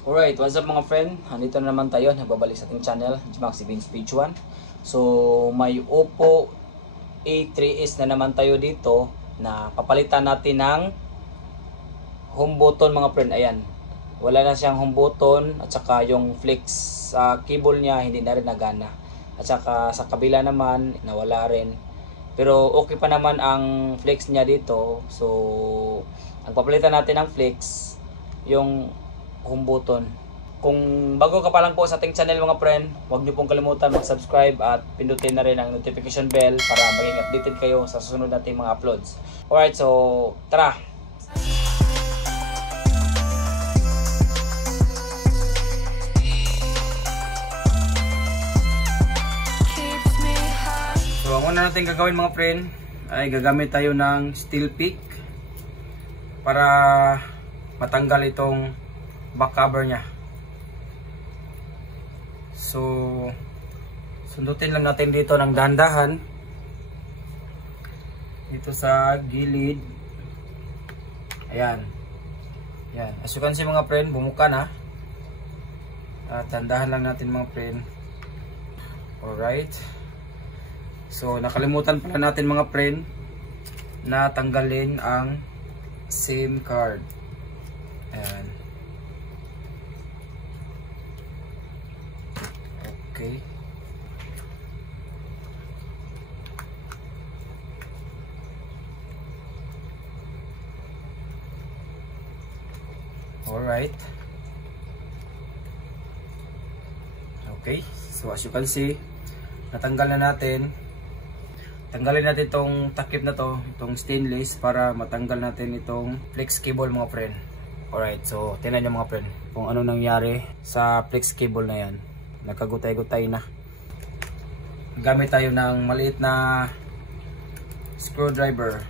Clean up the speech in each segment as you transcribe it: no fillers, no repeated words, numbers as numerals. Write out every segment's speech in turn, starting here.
Alright, what's up mga friend? Nandito na naman tayo, nagbabalik sa ating channel, Gmax Events Page 1. So, may Oppo A3s na naman tayo dito na papalitan natin ng home button mga friend. Ayan, wala na siyang home button at saka yung flex sa cable niya hindi na rin nagana. At saka sa kabila naman, nawala rin. Pero okay pa naman ang flex niya dito. So, ang papalitan natin ng flex, yung home button. Kung bago ka pa lang po sa ating channel mga friend, huwag niyo pong kalimutan mag-subscribe at pindutin na rin ang notification bell para maging updated kayo sa susunod nating mga uploads. Alright, so tara! So ang una natin gagawin mga friend ay gagamit tayo ng steel pick para matanggal itong back cover nya. So sundutin lang natin dito ng dahan-dahan dito sa gilid. Ayan. Yan. As you can see mga friend, bumuka na. At dahan-dahan lang natin mga friend. Alright. So nakalimutan pala natin mga friend na tanggalin ang SIM card. Ayan. Okay. Alright. Okay. So as you can see, natanggal na natin. Tanggalin natin itong takip na to, itong stainless, para matanggal natin itong flex cable mga friend. Alright, so tingnan nyo mga friend kung ano nangyari sa flex cable na yan. Nagkagutay-gutay na. Gamit tayo ng maliit na screwdriver.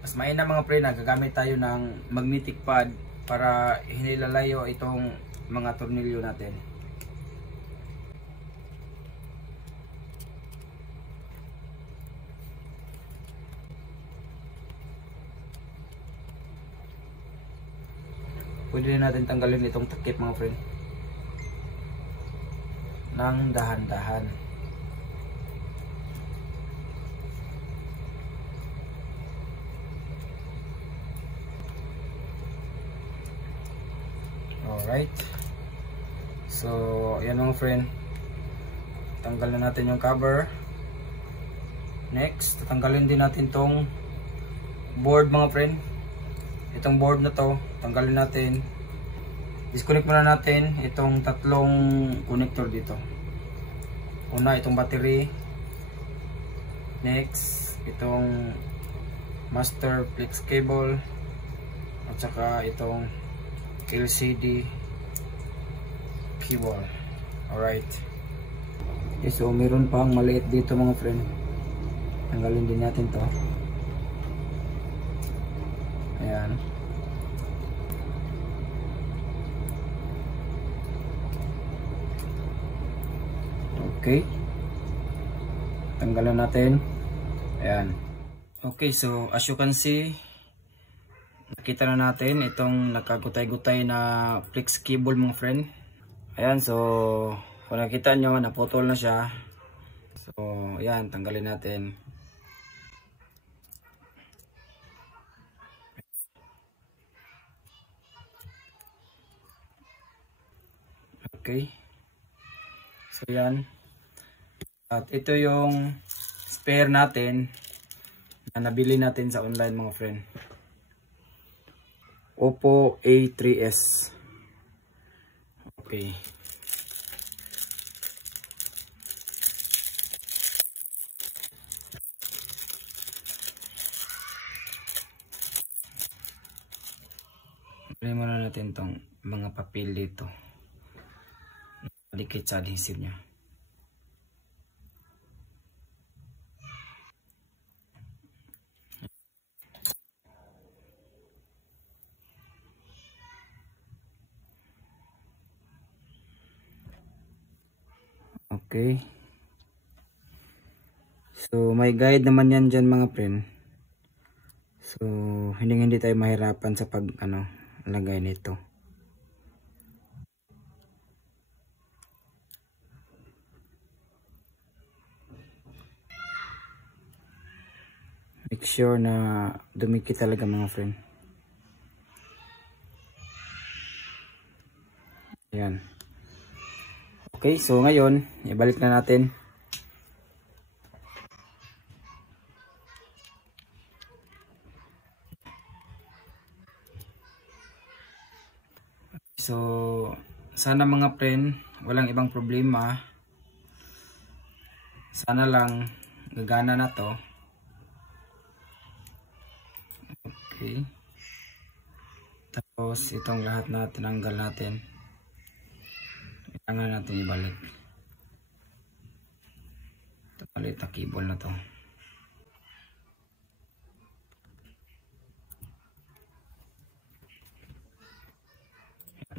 Mas mainam mga friend, gagamit tayo ng magnetic pad para hinilalayo itong mga tornilyo natin. Pwede natin tanggalin itong takip mga friend ng dahan-dahan. Alright. So, ayan mga friend. Tanggal na natin yung cover. Next, tatanggalin din natin tong board mga friend. Itong board na to, tanggalin natin. Disconnect muna natin itong tatlong connector dito. Una, itong battery. Next, itong master flex cable. At saka itong LCD cable. Alright. Okay, so meron pang maliit dito mga friend. Tanggalin din natin to. Ayan. Okay. Tanggalan natin. Ayan. Okay, so as you can see, nakita na natin itong nakagutay-gutay na flex cable mga friend. Ayan, so kung nakita nyo, naputol na siya. So ayan, tanggalin natin. Okay. So ayan. At ito yung spare natin na nabili natin sa online mga friend. Oppo A3s. Okay. Pili muna natin tong mga papel dito. Dikit sa adhesive niya. Okay. So may guide naman yan dyan mga friend. So hindi tayo mahirapan sa pag lagay nito. Make sure na dumikit talaga mga friend. Ayan. Okay, so ngayon ibalik na natin. So sana mga friend walang ibang problema. Sana lang gagana na to. Okay. Tapos itong lahat na tinanggal natin. Kailangan natin ibalik. Ito palit na cable na to.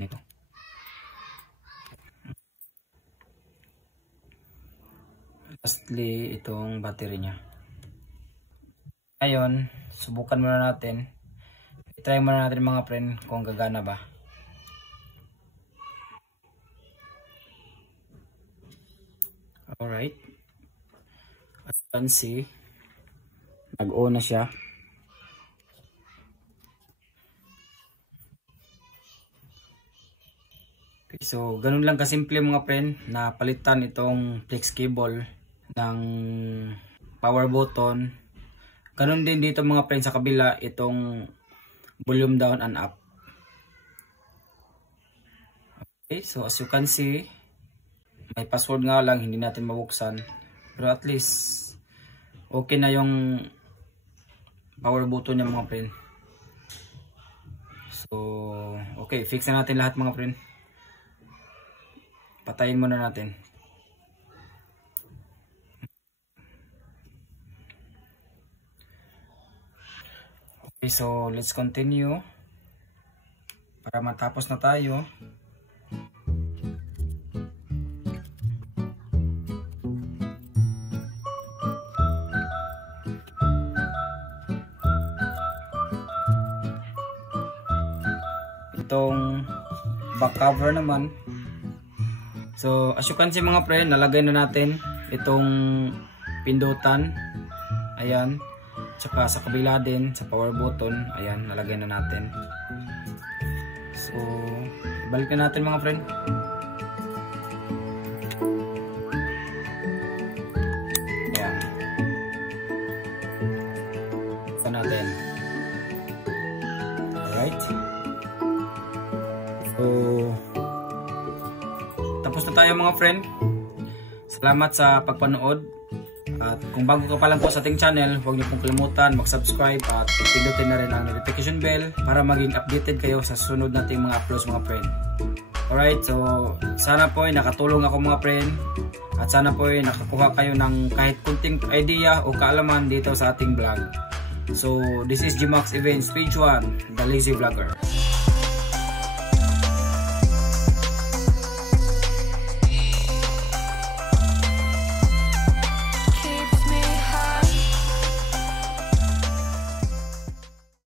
Ito. Lastly, itong battery nya. Ngayon, subukan muna natin. I-try muna natin mga friend kung gagana ba. Alright. As you can see, nag-on na siya. Okay, so, ganun lang kasimple mga friend na palitan itong flex cable ng power button. Ganun din dito mga friend sa kabila itong volume down and up. Okay, so as you can see, may password nga lang, hindi natin mabuksan. Pero at least, okay na yung power button niya mga friend. So, okay, fix na natin lahat mga friend. Patayin muna natin. Okay, so let's continue. Para matapos na tayo. Itong back cover naman. So as you can see mga friend, nalagay na natin itong pindutan. Ayan. Tsaka sa kabila din, sa power button, ayan, nalagay na natin. So, ibalik na natin mga friend. Ayan. Ito natin. Alright. So, tapos na tayo mga friend. Salamat sa pagpanood. At kung bago ka pa lang po sa ating channel, huwag niyo pong kalimutan mag-subscribe at pindutin na rin ang notification bell para maging updated kayo sa susunod nating mga uploads mga friend. Alright, so sana po ay nakatulong ako mga friend at sana po ay nakakuha kayo ng kahit kunting idea o kaalaman dito sa ating vlog. So this is Gmax Events Page 1, The Lazy Vlogger.